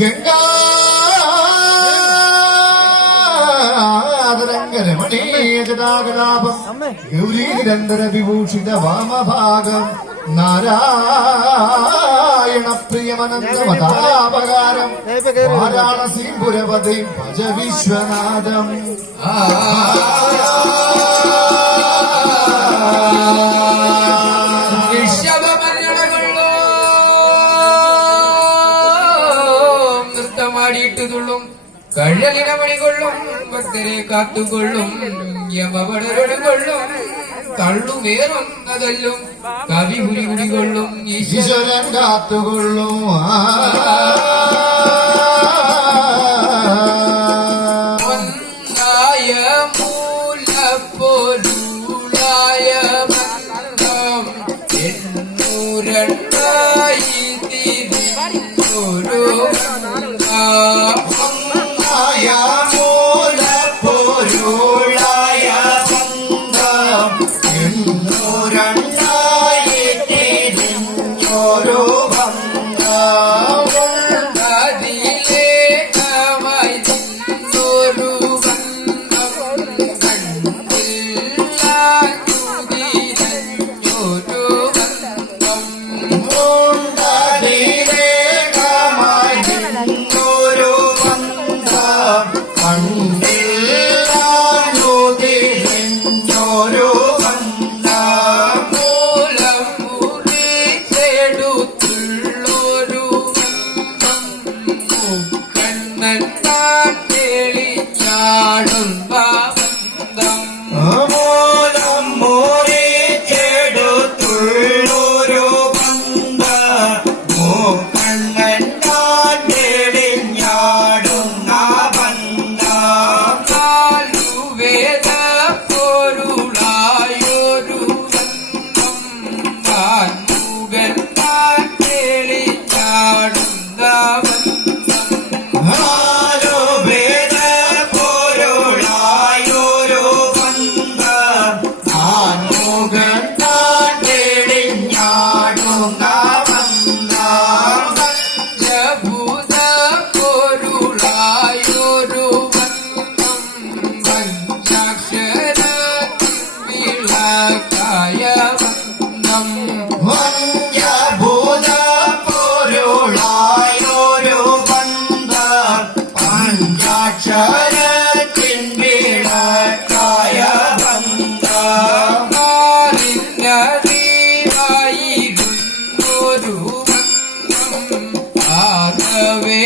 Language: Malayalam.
ഗംഗാ ശങ്കരമണീയജടാകലാപം ഗൗരീരന്തര വിഭൂഷിത വാമഭാഗം നാരായണപ്രിയമനന്ദമതാപകാരം വാരാണസീപുരപതി ഭജ വിശ്വനാഥം വിശ്വപര്യണങ്ങളോ കഴലിന മണികൊള്ളും ഭക്തരെ കാത്തുകൊള്ളും യമവളരുകൊള്ളും തള്ളുമേറും അതല്ലും കവി കുടി കുടികൊള്ളും ഈശ്വരൻ കാത്തുകൊള്ളും. ഒന്നായ മൂലപ്പൊരുളായ ബന്ധം Ah! അക്ഷരത്തിൻ വീണക്കായ ബന്ധമാരിന്നതീവായി ഗുരു ബന്ധം ആകവേ